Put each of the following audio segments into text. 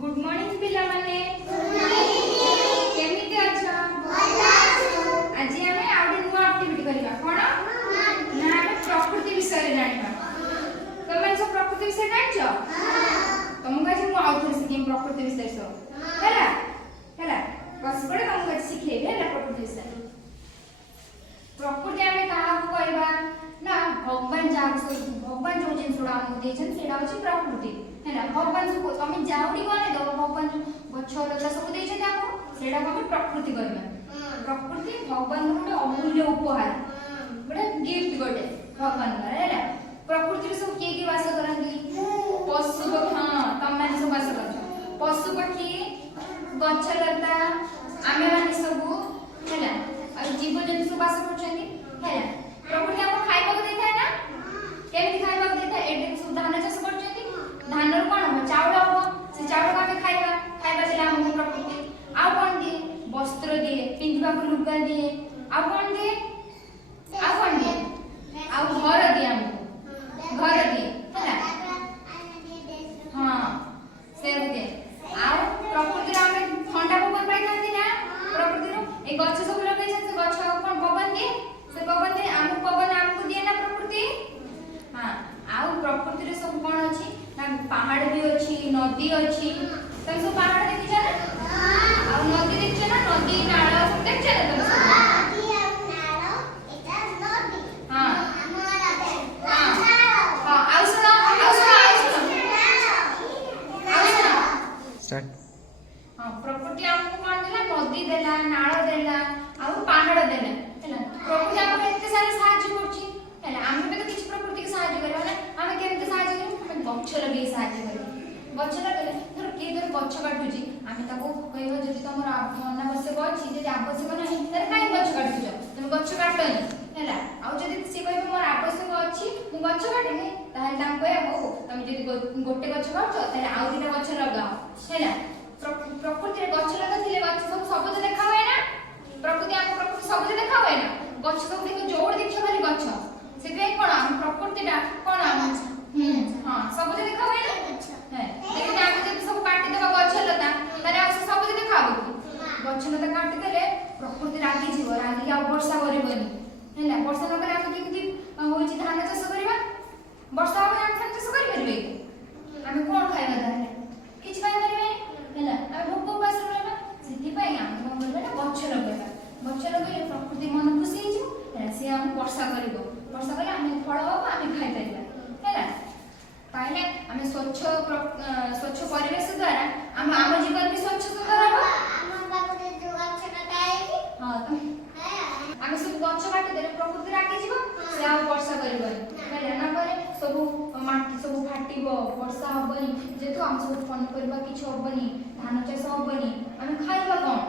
good morning पिला माने केमिति अच्छा आज हमें आउट न्यू एक्टिविटी करबा कोन ना हमें प्रकृति विषय रे जानिबा तमे सब प्रकृति विषय जानिछो तुमको आज मु आउट कर सिखिम प्रकृति विषय सो हैला हैला बस बड़े तुमको आज सिखेबे हैला प्रकृति विषय प्रकृति हमें कहा को कहबा ना भगवान भगवान जो जिन सुडा हम देछन सेडा अछि प्रकृति हैला भगवान को तमे जाउडी कोने दो भगवान गछ लता सब देछन आपको सेडा को प्रकृति कहबा प्रकृति भगवान को अमूल्य उपहार बड़ा गिफ्ट गोटे भगवान हैला प्रकृति सब के वास करंदी पशु हां तमे सब वास करछ पशु पक्षी गछ लता आमे माने सब हैला और जीव जंतु सब वास करछनी हैला प्रकृति आपको खाइबा को देता है ना केमि खाइबा को देता है एडे सब धान चाष करछनी धान रो कोन हो चावल हो से चावल का हम खाइबा दिला हम प्रकृति आ कोन दिए वस्त्र दिए पिंजबा को लुगा दिए आ कोन दिए आ घर दिए हमको घर दिए हैला हां से दिए आ प्रकृति रा हम ठंडा पवन पाई थांती ना प्रकृति रो ए गछ सब लगे छै से गछ कोन पवन दिए से पवन दिए हम पवन हमको दिए ना प्रकृति हां आ प्रकृति रे सब कोन अछि ना पहाड़ भी अछि नदी अछि तुम सब पहाड़ देखि छ ना हां आ नदी देखि छ ना नदी नाला सब देखि छ ना तुम सब नदी और नाला एटा नदी हां हां आओ सुनो स्टार्ट हां प्रकृति हमको कोन देला नदी देला नाला देला और पहाड़ देला हैला प्रकृति हमको एते सारे सहायता करछि हैला हम तो किछ प्रकृति के सहायता करबा ना हम केमते सहायता करू हम गछ लगे सहायता करू गछ लगे धर के धर गछ काटुजी हम ताको कहबो जदि तमर अनावश्यक अछि जे आवश्यक नाही तर काई गछ काटुछ तुम गछ काटनी हैला आ जदि से कहबो मोर आवश्यक अछि मु गछ काटनी ताहले ताम कहबो तुम जदि गोटे गछ काटछ ताहले आ दिना गछ लगाओ हैला प्रकृति रे गछ लगाथिले गछ सब सबज देखा होय ना प्रकृति हम प्रकृति सबज देखा होय ना गछ सब देखो जोड़ देखछ खाली गछ सेबे कोन हम प्रकृति टा कोन हम हां सबज देखा होय ना है देखि हम जब सब काटी देबा गछ लता तारे आ सबज देखा होबो गछ लता काटी देले प्रकृति रागी जीव रागी आ वर्षा करबनी हैला वर्षा न करे हम केमति होई छी धान चाष करबा वर्षा हो हम धान चाष करि परबे हम कोन खाइबा धान किछ खाइ परबे हैला हम भोक पास रहबा सिद्धि पाई हम कोन करबा ना गछ लगेबा गछ लगेले प्रकृति मन खुशी हे छी हैला से हम वर्षा करबो वर्षा कले हम फल हो हम खाइ परबा हैला पहले हम स्वच्छ परिवेश द्वारा हम जीवन भी स्वच्छ सुंदर हो हम बाबू जो गछ काटाएगी हां हम सब गछ काट देले प्रकृति राखी जीव से आ वर्षा करबनी हैला ना करे सब माटी सब फाटिबो वर्षा होबनी जेतु हम सब फन करबा किछ होबनी धान चाष होबनी हम खाइबा कोन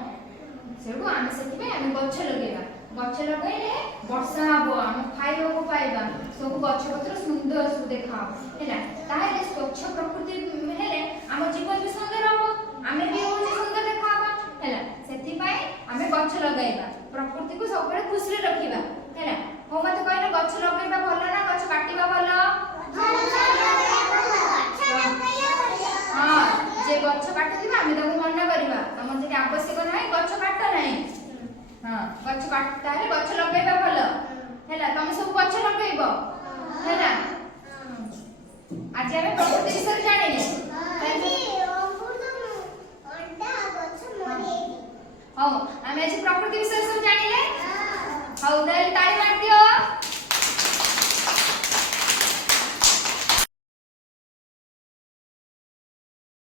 सेडू हम सेति हम गछ लगेबा गछ लगाइले वर्षा हबो हम खाइबा को पाइबा सब गछ पत्र सुंदर सु देखाओ हैला ताहे स्वच्छ प्रकृति हेले हम जीवन भी सुंदर हबो हमें भी हो सुंदर देखाबा हैला सेति पई हमें गछ लगाइबा प्रकृति को सब बड़े खुशी रखिबा हैला हो मत कहले गछ लगाइबा भलो ना गछ काटिबा भलो हां जे गछ काटि दिबा हम ताको मना करबा हमर जे आवश्यक नाही गछ काट नाही हां गछ काटता है गछ लगाइबा भलो हैला तुम सब गछ लगाइबो हैला आज हमें प्रकृति विषय जानिले हां हम आज प्रकृति विषय सब जानिले